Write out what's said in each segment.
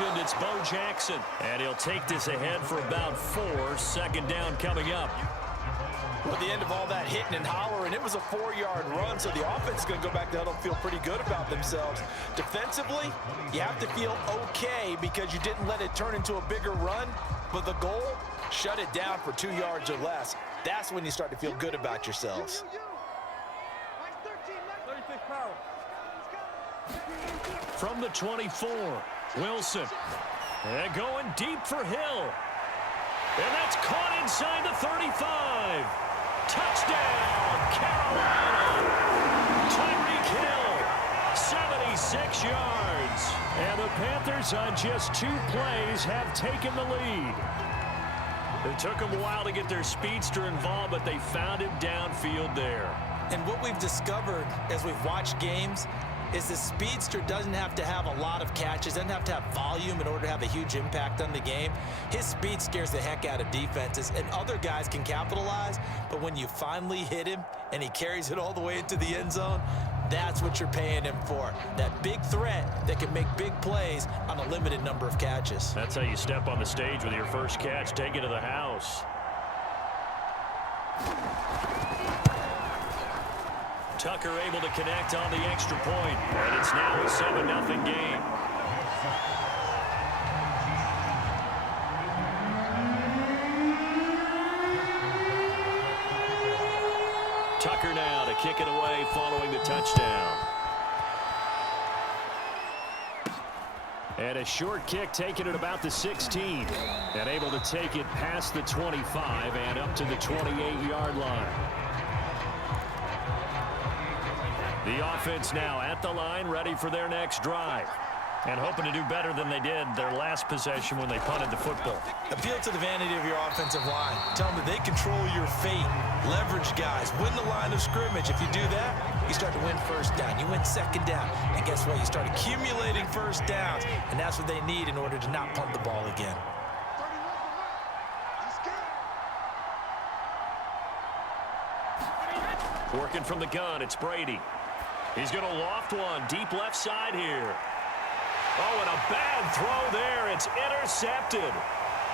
mentioned, it's Bo Jackson. And he'll take this ahead for about 4. Second down coming up. At the end of all that hitting and hollering, it was a 4-yard run, so the offense is going to go back to huddle and feel pretty good about themselves. Defensively, you have to feel okay because you didn't let it turn into a bigger run, but the goal, shut it down for 2 yards or less. That's when you start to feel good about yourselves. From the 24, Wilson. And going deep for Hill. And that's caught inside the 35. Touchdown, Carolina. Tyreek Hill, 76 yards. And the Panthers on just 2 plays have taken the lead. It took them a while to get their speedster involved, but they found him downfield there. And what we've discovered as we've watched games is the speedster doesn't have to have a lot of catches, doesn't have to have volume in order to have a huge impact on the game. His speed scares the heck out of defenses, and other guys can capitalize, but when you finally hit him and he carries it all the way into the end zone, that's what you're paying him for. That big threat that can make big plays on a limited number of catches. That's how you step on the stage with your first catch, take it to the house. Tucker able to connect on the extra point, and it's now a 7-0 game. Tucker now to kick it away following the touchdown. And a short kick taken at about the 16. And able to take it past the 25 and up to the 28-yard line. The offense now at the line, ready for their next drive. And hoping to do better than they did their last possession when they punted the football. Appeal to the vanity of your offensive line. Tell them that they control your fate. Leverage guys. Win the line of scrimmage. If you do that, you start to win first down. You win second down. And guess what? You start accumulating first downs. And that's what they need in order to not punt the ball again. Working from the gun, it's Brady. He's going to loft one deep left side here. Oh, and a bad throw there. It's intercepted.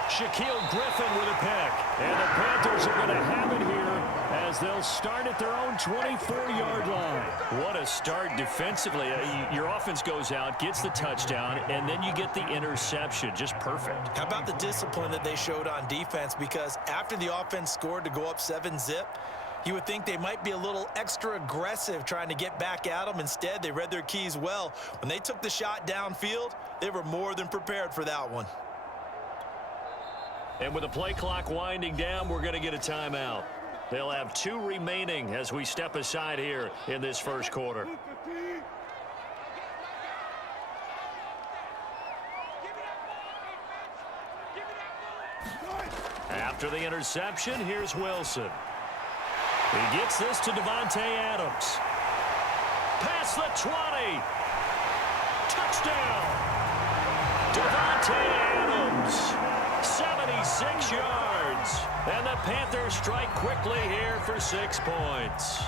Shaquille Griffin with a pick. And the Panthers are going to have it here as they'll start at their own 24-yard line. What a start defensively. Your offense goes out, gets the touchdown, and then you get the interception. Just perfect. How about the discipline that they showed on defense? Because after the offense scored to go up 7-0, you would think they might be a little extra aggressive trying to get back at them. Instead, they read their keys well. When they took the shot downfield, they were more than prepared for that one. And with the play clock winding down, we're going to get a timeout. They'll have 2 remaining as we step aside here in this first quarter. After the interception, here's Wilson. He gets this to Davante Adams. Past the 20. Touchdown. Davante Adams. 76 yards. And the Panthers strike quickly here for 6 points.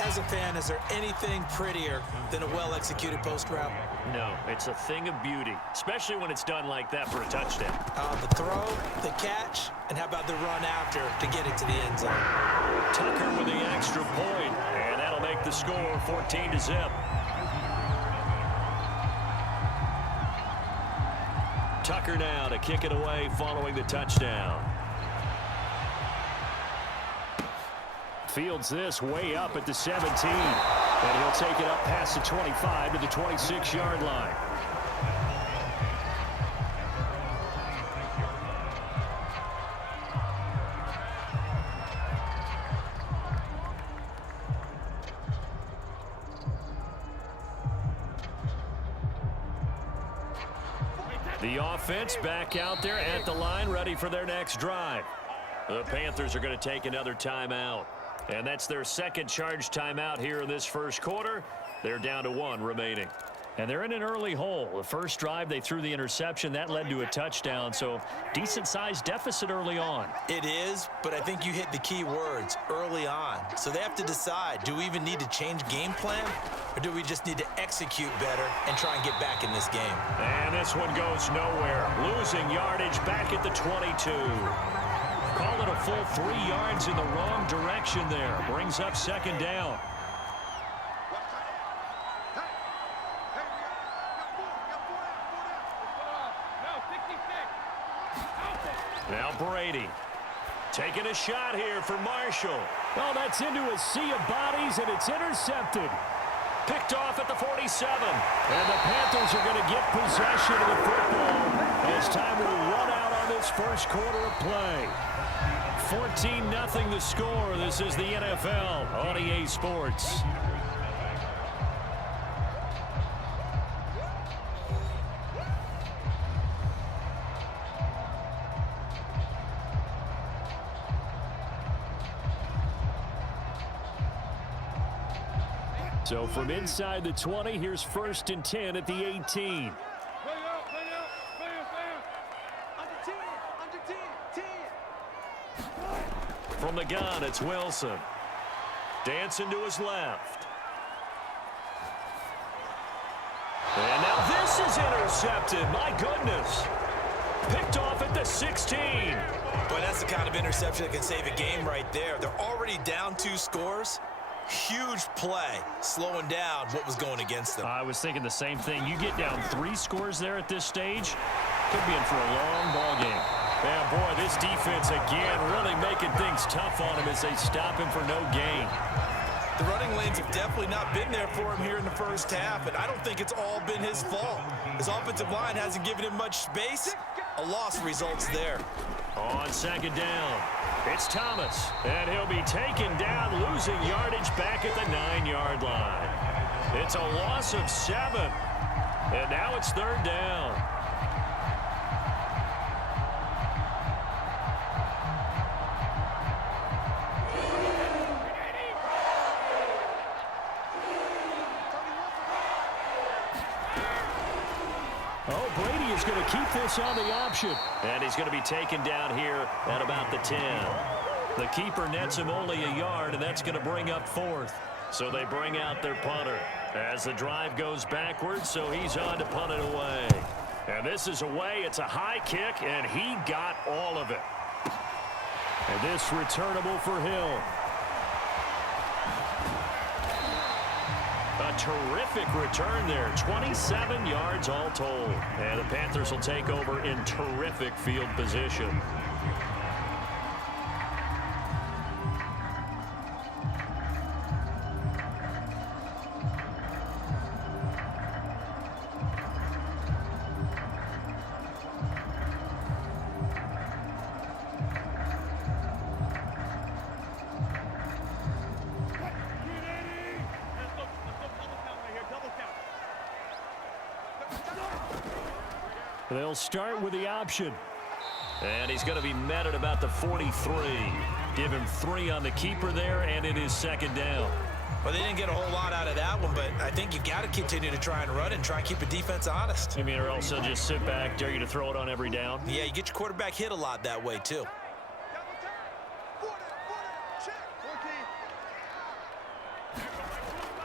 As a fan, is there anything prettier than a well-executed post route? No, it's a thing of beauty, especially when it's done like that for a touchdown. The throw, the catch, and how about the run after to get it to the end zone? Tucker with the extra point, and that'll make the score 14-0. Tucker now to kick it away following the touchdown. Fields this way up at the 17. And he'll take it up past the 25 to the 26-yard line. The offense back out there at the line, ready for their next drive. The Panthers are going to take another timeout. And that's their second charge timeout here in this first quarter. They're down to 1 remaining. And they're in an early hole. The first drive, they threw the interception. That led to a touchdown, so decent-sized deficit early on. It is, but I think you hit the key words, early on. So they have to decide, do we even need to change game plan, or do we just need to execute better and try and get back in this game? And this one goes nowhere. Losing yardage back at the 22. Call it a full 3 yards in the wrong direction there. Brings up second down. Now Brady taking a shot here for Marshall. Oh, that's into a sea of bodies, and it's intercepted. Picked off at the 47. And the Panthers are going to get possession of the football as time will run out on this first quarter of play. 14-0 the score. This is the NFL on EA Sports. So from inside the 20, here's 1st and 10 at the 18. From the gun, it's Wilson. Dancing to his left. And now this is intercepted. My goodness. Picked off at the 16. Boy, that's the kind of interception that can save a game right there. They're already down 2 scores. Huge play, slowing down what was going against them. I was thinking the same thing. You get down 3 scores there at this stage, could be in for a long ball game. Man, boy, this defense again really making things tough on him as they stop him for no gain. The running lanes have definitely not been there for him here in the first half, and I don't think it's all been his fault. His offensive line hasn't given him much space. A loss results there. On second down, it's Thomas, and he'll be taken down, losing yardage back at the 9-yard line. It's a loss of 7, and now it's 3rd down. Oh, Brady is going to keep this on the option. And he's going to be taken down here at about the 10. The keeper nets him only a yard, and that's going to bring up 4th. So they bring out their punter as the drive goes backwards, so he's on to punt it away. And this is away. It's a high kick, and he got all of it. And this returnable for Hill. A terrific return there. 27 yards all told. And the Panthers will take over in terrific field position. They'll start with the option. And he's going to be met at about the 43. Give him 3 on the keeper there, and it is 2nd down. Well, they didn't get a whole lot out of that one, but I think you got to continue to try and run and try and keep the defense honest. You mean, or else they'll just sit back, dare you to throw it on every down? Yeah, you get your quarterback hit a lot that way, too.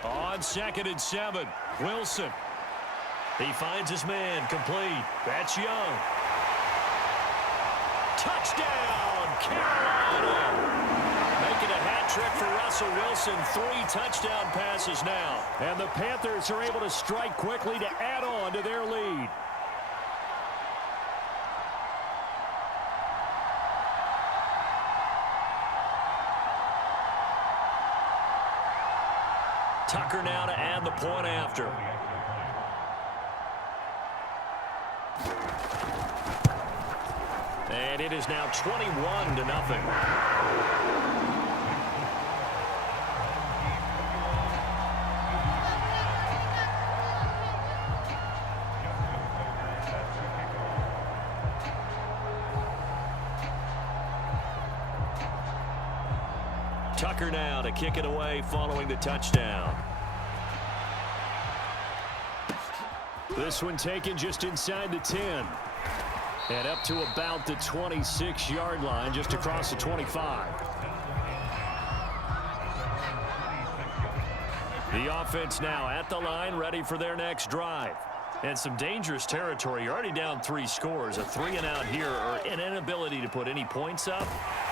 On 2nd and 7, Wilson. He finds his man, complete. That's Young. Touchdown, Carolina! Making a hat trick for Russell Wilson. 3 touchdown passes now. And the Panthers are able to strike quickly to add on to their lead. Tucker now to add the point after. And it is now 21-0. Tucker now to kick it away following the touchdown. This one taken just inside the 10. And up to about the 26-yard line, just across the 25. The offense now at the line, ready for their next drive. And some dangerous territory. You're already down 3 scores. A 3-and-out here, or an inability to put any points up.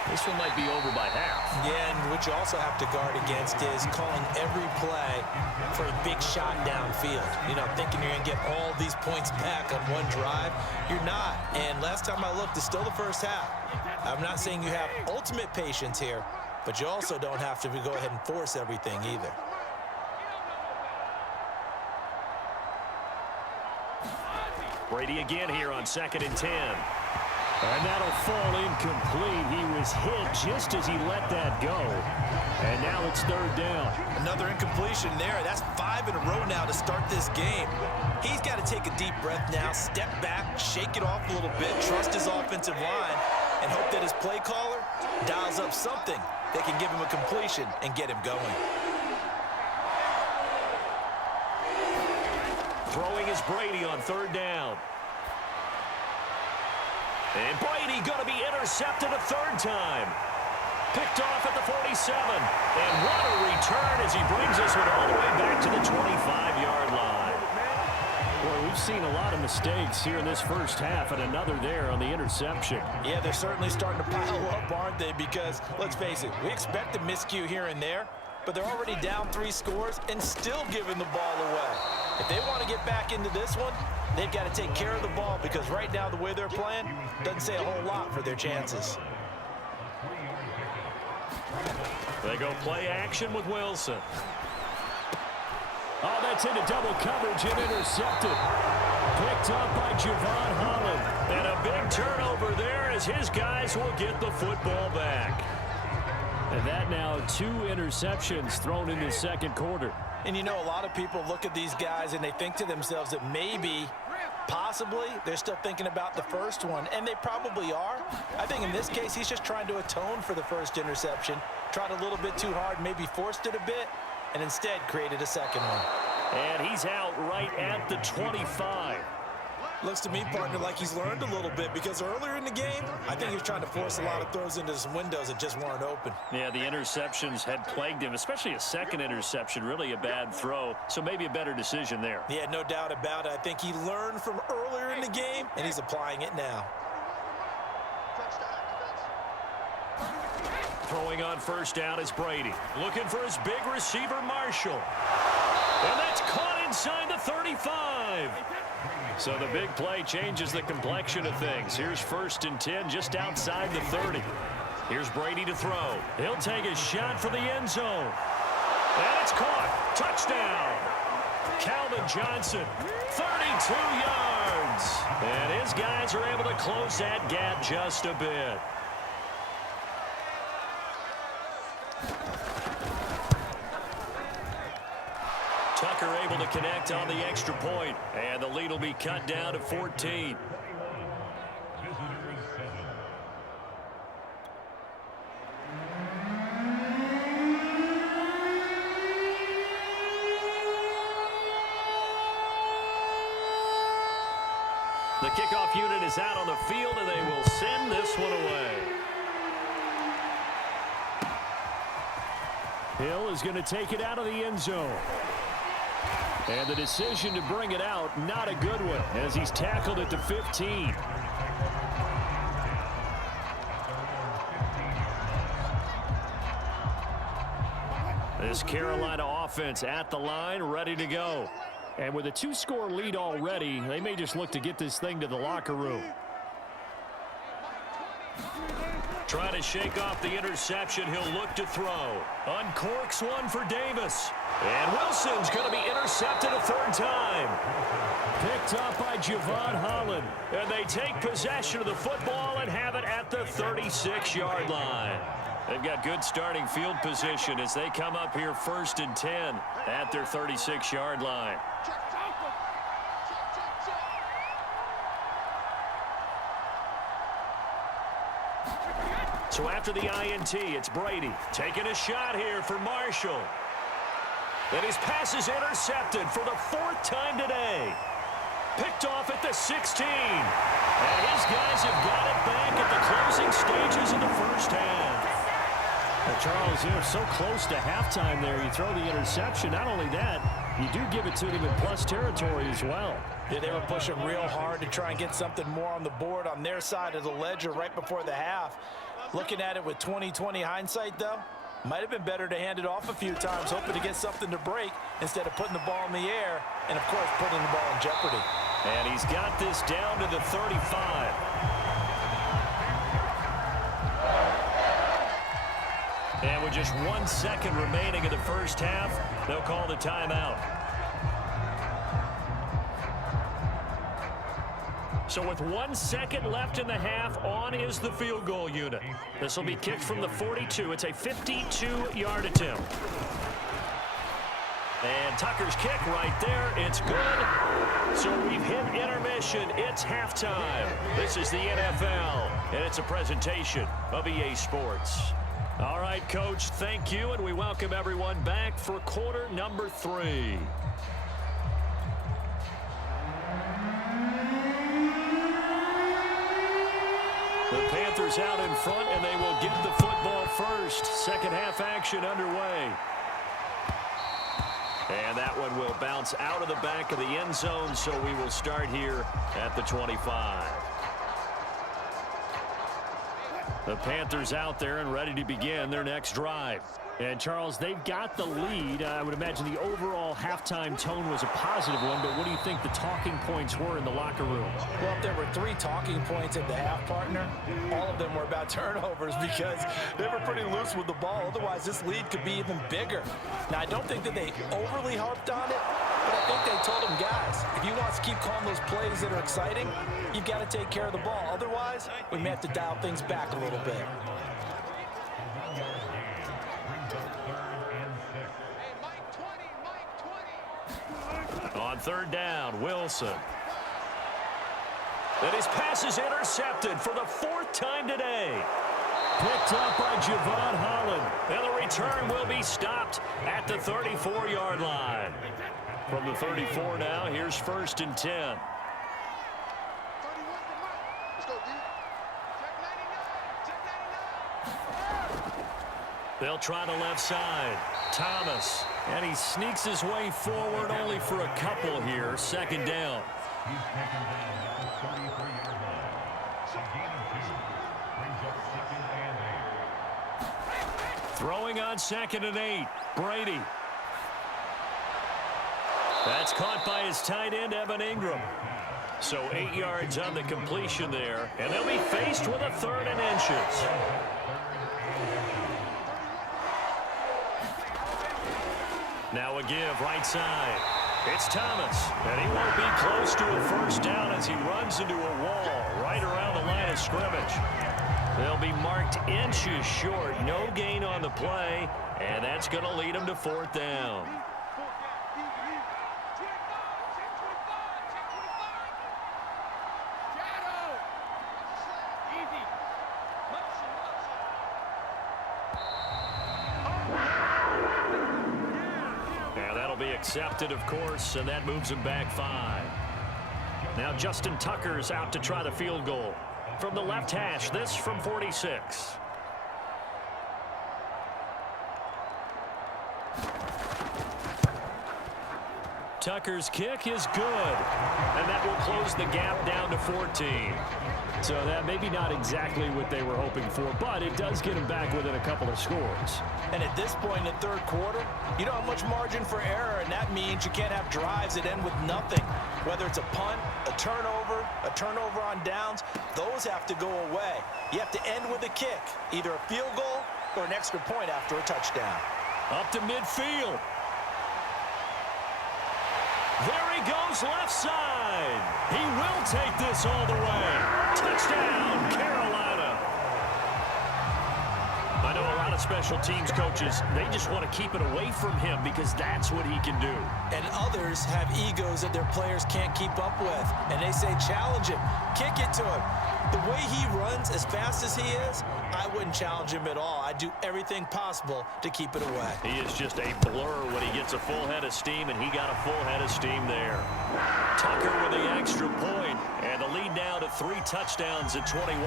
This one might be over by half. Yeah, and what you also have to guard against is calling every play for a big shot downfield. You know, thinking you're going to get all these points back on one drive. You're not. And last time I looked, it's still the first half. I'm not saying you have ultimate patience here, but you also don't have to go ahead and force everything either. Brady again here on 2nd and 10. And that'll fall incomplete. He was hit just as he let that go. And now it's 3rd down. Another incompletion there. That's 5 in a row now to start this game. He's got to take a deep breath now, step back, shake it off a little bit, trust his offensive line, and hope that his play caller dials up something that can give him a completion and get him going. Throwing is Brady on 3rd down. And Brady going to be intercepted a 3rd time. Picked off at the 47. And what a return as he brings this one all the way back to the 25-yard line. Boy, we've seen a lot of mistakes here in this first half, and another there on the interception. Yeah, they're certainly starting to pile up, aren't they? Because, let's face it, we expect a miscue here and there, but they're already down 3 scores and still giving the ball away. If they want to get back into this one, they've got to take care of the ball, because right now the way they're playing doesn't say a whole lot for their chances. They go play action with Wilson. Oh, that's into double coverage and intercepted. Picked up by Javon Holland. And a big turnover there as his guys will get the football back. And that now 2 interceptions thrown in the 2nd quarter. And you know, a lot of people look at these guys and they think to themselves that maybe, possibly, they're still thinking about the first one, and they probably are. I think in this case, he's just trying to atone for the first interception, tried a little bit too hard, maybe forced it a bit, and instead created a second one. And he's out right at the 25. Looks to me, partner, like he's learned a little bit, because earlier in the game, I think he was trying to force a lot of throws into some windows that just weren't open. Yeah, the interceptions had plagued him, especially a second interception, really a bad throw, so maybe a better decision there. Yeah, no doubt about it. I think he learned from earlier in the game, and he's applying it now. Throwing on 1st down is Brady. Looking for his big receiver, Marshall. And that's caught inside the 35. So the big play changes the complexion of things. Here's 1st and 10 just outside the 30. Here's Brady to throw. He'll take a shot for the end zone. And it's caught. Touchdown. Calvin Johnson, 32 yards. And his guys are able to close that gap just a bit. Tucker able to connect on the extra point, and the lead will be cut down to 14. The kickoff unit is out on the field, and they will send this one away. Hill is going to take it out of the end zone. And the decision to bring it out, not a good one, as he's tackled at the 15. This Carolina offense at the line, ready to go. And with a 2-score lead already, they may just look to get this thing to the locker room. Trying to shake off the interception. He'll look to throw. Uncorks one for Davis. And Wilson's going to be intercepted a 3rd time. Picked up by Javon Holland. And they take possession of the football and have it at the 36-yard line. They've got good starting field position as they come up here 1st and 10 at their 36-yard line. So after the INT, it's Brady taking a shot here for Marshall. And his pass is intercepted for the 4th time today. Picked off at the 16. And his guys have got it back at the closing stages of the first half. Well, Charles, you're so close to halftime there. You throw the interception. Not only that, you do give it to them in plus territory as well. Yeah, they were pushing real hard to try and get something more on the board on their side of the ledger right before the half. Looking at it with 20/20 hindsight, though, might have been better to hand it off a few times, hoping to get something to break instead of putting the ball in the air and, of course, putting the ball in jeopardy. And he's got this down to the 35. And with just 1 second remaining in the first half, they'll call the timeout. So with 1 second left in the half, on is the field goal unit. This will be kicked from the 42. It's a 52-yard attempt. And Tucker's kick right there. It's good. So we've hit intermission. It's halftime. This is the NFL, and it's a presentation of EA Sports. All right, Coach, thank you, and we welcome everyone back for quarter number 3. The Panthers out in front, and they will get the football first. Second half action underway. And that one will bounce out of the back of the end zone, so we will start here at the 25. The Panthers out there and ready to begin their next drive. And, Charles, they've got the lead. I would imagine the overall halftime tone was a positive one, but what do you think the talking points were in the locker room? Well, if there were 3 talking points at the half, partner, all of them were about turnovers because they were pretty loose with the ball. Otherwise, this lead could be even bigger. Now, I don't think that they overly harped on it, but I think they told them, guys, if you want us to keep calling those plays that are exciting, you've got to take care of the ball. Otherwise, we may have to dial things back a little bit. On third down, Wilson. And his pass is intercepted for the 4th time today. Picked up by Javon Holland. And the return will be stopped at the 34-yard line. From the 34 now, here's 1st and 10. They'll try the left side. Thomas. And he sneaks his way forward only for a couple here. 2nd down. Throwing on 2nd and 8. Brady. That's caught by his tight end, Evan Ingram. So 8 yards on the completion there. And they'll be faced with a 3rd and inches. Now a give right side. It's Thomas. And he won't be close to a 1st down as he runs into a wall right around the line of scrimmage. They'll be marked inches short. No gain on the play. And that's going to lead them to 4th down. Accepted, of course, and that moves him back 5. Now Justin Tucker's out to try the field goal. From the left hash, this from 46. Tucker's kick is good, and that will close the gap down to 14. So that maybe not exactly what they were hoping for, but it does get them back within a couple of scores. And at this point in the 3rd quarter, you don't have much margin for error, and that means you can't have drives that end with nothing. Whether it's a punt, a turnover on downs, those have to go away. You have to end with a kick, either a field goal or an extra point after a touchdown. Up to midfield. There he goes left side. He will take this all the way. Touchdown, Carolina. I know a lot of special teams coaches, they just want to keep it away from him because that's what he can do. And others have egos that their players can't keep up with. And they say, challenge him, kick it to him. The way he runs as fast as he is, I wouldn't challenge him at all. I'd do everything possible to keep it away. He is just a blur when he gets a full head of steam, and he got a full head of steam there. Tucker with the extra point, and the lead now to 3 touchdowns at 21.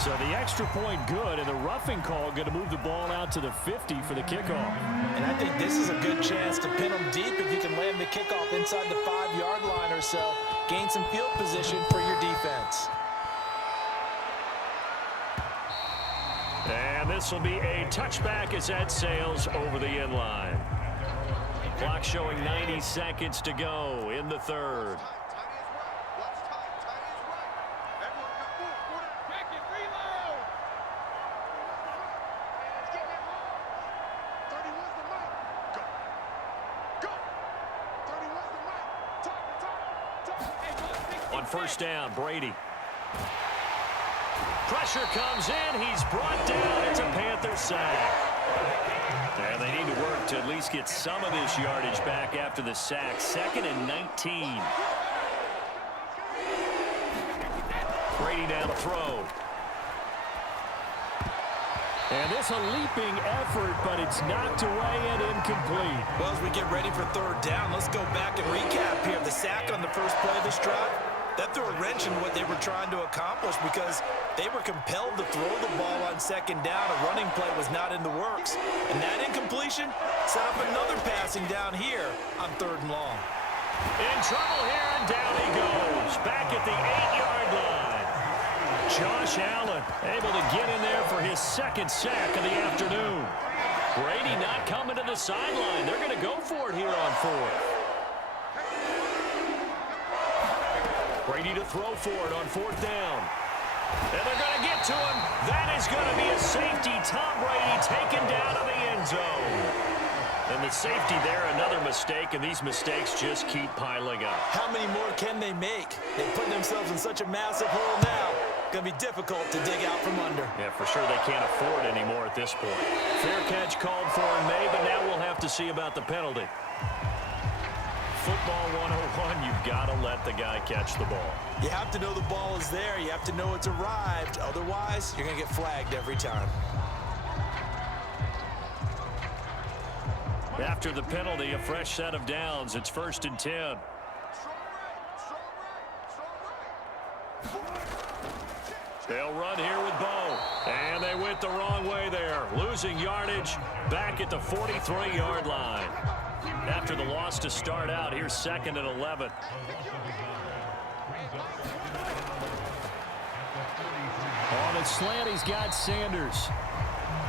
So the extra point good, and the roughing call going to move the ball out to the 50 for the kickoff. And I think this is a good chance to pin them deep if you can land the kickoff inside the 5-yard line or so. Gain some field position for your defense. And this will be a touchback as that sails over the end line. Clock showing 90 seconds to go in the third. On first down, Brady. Pressure comes in. He's brought down. It's a Panther sack. And they need to work to at least get some of this yardage back after the sack. 2nd and 19. Brady down to throw. And this a leaping effort, but it's knocked away and incomplete. Well, as we get ready for third down, let's go back and recap here. The sack on the first play of this drive, that threw a wrench in what they were trying to accomplish because they were compelled to throw the ball on second down. A running play was not in the works. And that incompletion set up another passing down here on 3rd and long. In trouble here, and down he goes. Back at the 8-yard line. Josh Allen able to get in there for his 2nd sack of the afternoon. Brady not coming to the sideline. They're going to go for it here on 4th. Brady to throw for it on 4th down. And they're going to get to him. That is going to be a safety. Tom Brady taken down to the end zone. And the safety there, another mistake, and these mistakes just keep piling up. How many more can they make? They put themselves in such a massive hole now. Going to be difficult to dig out from under. Yeah, for sure they can't afford anymore at this point. Fair catch called for in May, but now we'll have to see about the penalty. Football 101, you've got to let the guy catch the ball. You have to know the ball is there. You have to know it's arrived. Otherwise, you're going to get flagged every time. After the penalty, a fresh set of downs. It's 1st and 10. They'll run here with Bo. And they went the wrong way there. Losing yardage back at the 43-yard line. After the loss to start out, here's 2nd and 11. On its slant, he's got Sanders.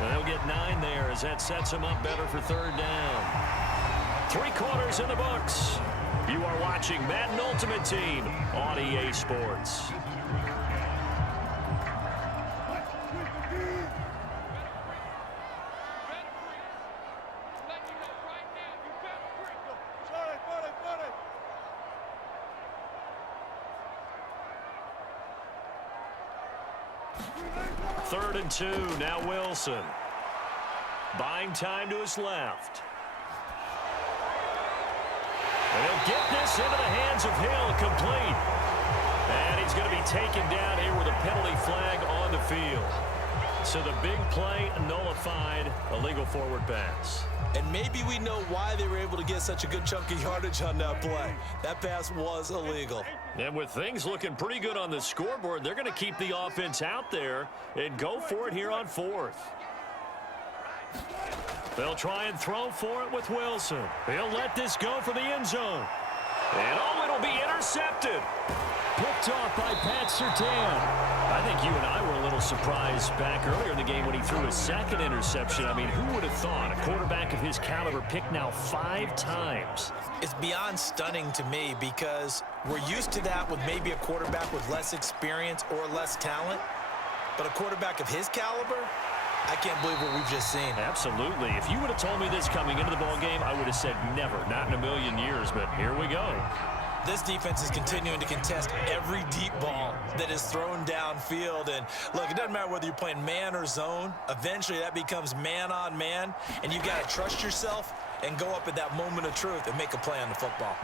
And they'll get 9 there as that sets him up better for 3rd down. 3 quarters in the books. You are watching Madden Ultimate Team on EA Sports. Third and 2, now Wilson. Buying time to his left. And he'll get this into the hands of Hill, complete. And he's going to be taken down here with a penalty flag on the field. So the big play nullified, illegal forward pass. And maybe we know why they were able to get such a good chunk of yardage on that play. That pass was illegal. And with things looking pretty good on the scoreboard, they're going to keep the offense out there and go for it here on 4th. They'll try and throw for it with Wilson. He'll let this go for the end zone. And oh, it'll be intercepted. Picked off by Pat Surtain. I think you and I were a little surprised back earlier in the game when he threw his 2nd interception. I mean, who would have thought a quarterback of his caliber picked now 5 times? It's beyond stunning to me because we're used to that with maybe a quarterback with less experience or less talent. But a quarterback of his caliber, I can't believe what we've just seen. Absolutely. If you would have told me this coming into the ball game, I would have said never, not in a million years. But here we go. This defense is continuing to contest every deep ball that is thrown downfield. And look, it doesn't matter whether you're playing man or zone. Eventually that becomes man on man, and you've got to trust yourself and go up at that moment of truth and make a play on the football.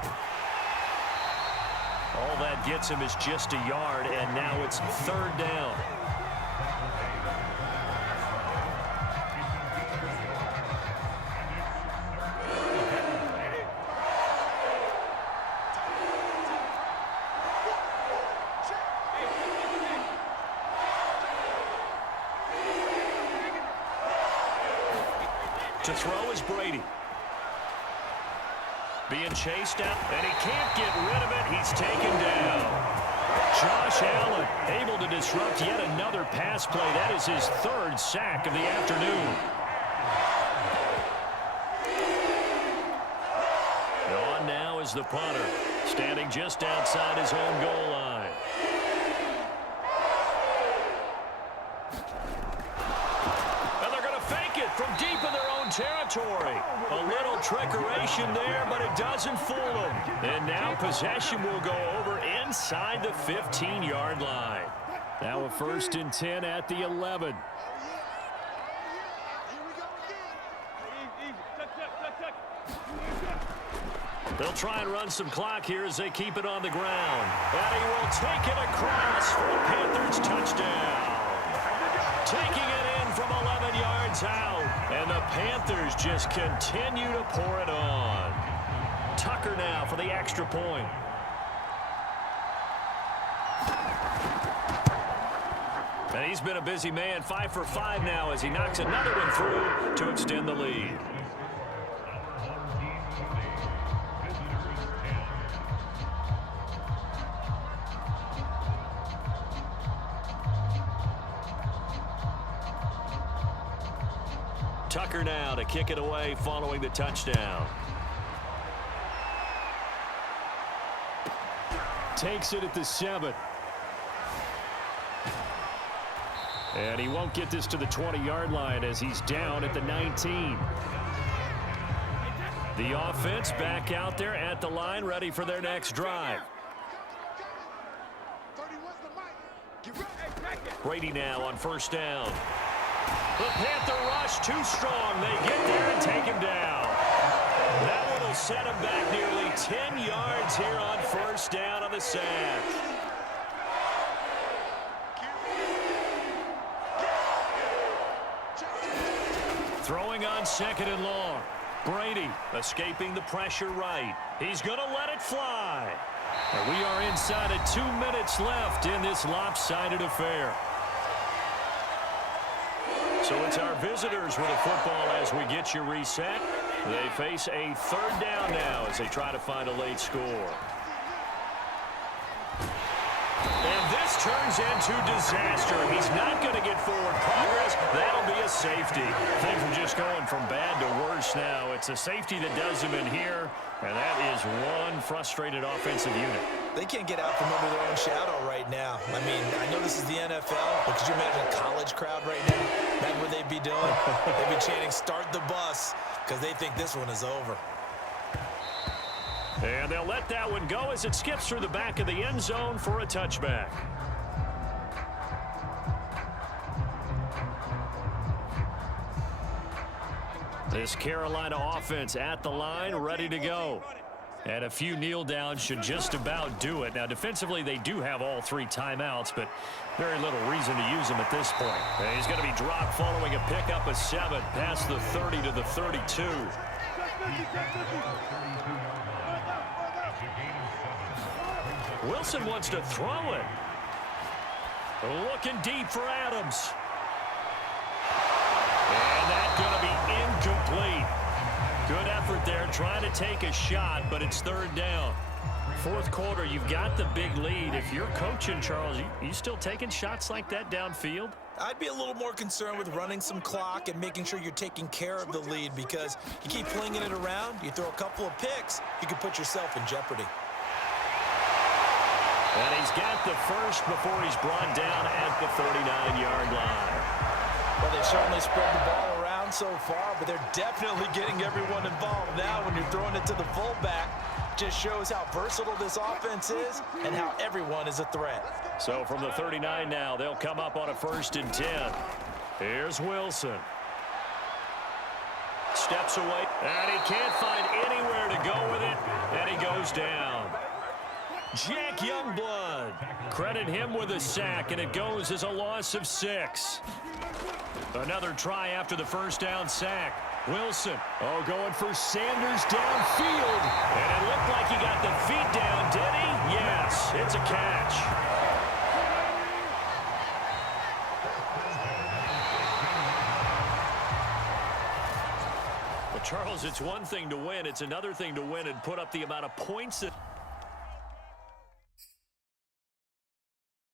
All that gets him is just a yard, and now it's third down. To throw is Brady. Being chased out, and he can't get rid of it. He's taken down. Josh Allen able to disrupt yet another pass play. That is his third sack of the afternoon. On now is the punter, standing just outside his own goal line. And they're going to fake it from deep in their own territory. A little trickeration there, but it doesn't fool them. And now possession will go over inside the 15-yard line. Now a 1st and 10 at the 11. They'll try and run some clock here as they keep it on the ground. And he will take it across for a Panthers touchdown. Taking it in from 11 yards out. And the Panthers just continue to pour it on. Tucker now for the extra point. And he's been a busy man, 5 for 5 now as he knocks another one through to extend the lead. Tucker now to kick it away following the touchdown. Takes it at the 7. And he won't get this to the 20-yard line as he's down at the 19. The offense back out there at the line, ready for their next drive. Brady now on 1st down. The Panther rush too strong. They get there and take him down. That one will set him back nearly 10 yards here on 1st down on the sack. Throwing on 2nd and long. Brady escaping the pressure right. He's going to let it fly. And we are inside of 2 minutes left in this lopsided affair. So it's our visitors with a football as we get you reset. They face a 3rd down now as they try to find a late score. And this turns into disaster. He's not going to get forward progress. That'll be a safety. Things are just going from bad to worse now. It's a safety that does him in here, and that is one frustrated offensive unit. They can't get out from under their own shadow right now. I mean, I know this is the NFL, but could you imagine a college crowd right now? Imagine what they'd be doing. They'd be chanting, "Start the bus," because they think this one is over. And they'll let that one go as it skips through the back of the end zone for a touchback. This Carolina offense at the line, ready to go. And a few kneel downs should just about do it. Now, defensively, they do have all 3 timeouts, but very little reason to use them at this point. And he's going to be dropped following a pickup of 7 past the 30 to the 32. Wilson wants to throw it. Looking deep for Adams. And that's going to be incomplete. Good effort there, trying to take a shot, but it's 3rd down. 4th quarter, you've got the big lead. If you're coaching, Charles, you still taking shots like that downfield? I'd be a little more concerned with running some clock and making sure you're taking care of the lead, because you keep flinging it around, you throw a couple of picks, you could put yourself in jeopardy. And he's got the first before he's brought down at the 39-yard line. Well, they've certainly spread the ball around so far, but they're definitely getting everyone involved now when you're throwing it to the fullback. just shows how versatile this offense is and how everyone is a threat. So from the 39 now, they'll come up on a 1st and 10. Here's Wilson. Steps away, and he can't find anywhere to go with it, and he goes down. Jack Youngblood. Credit him with a sack, and it goes as a loss of 6. Another try after the first down sack. Wilson, going for Sanders downfield. And it looked like he got the feet down, did he? Yes, it's a catch. Well, Charles, it's one thing to win. It's another thing to win and put up the amount of points that...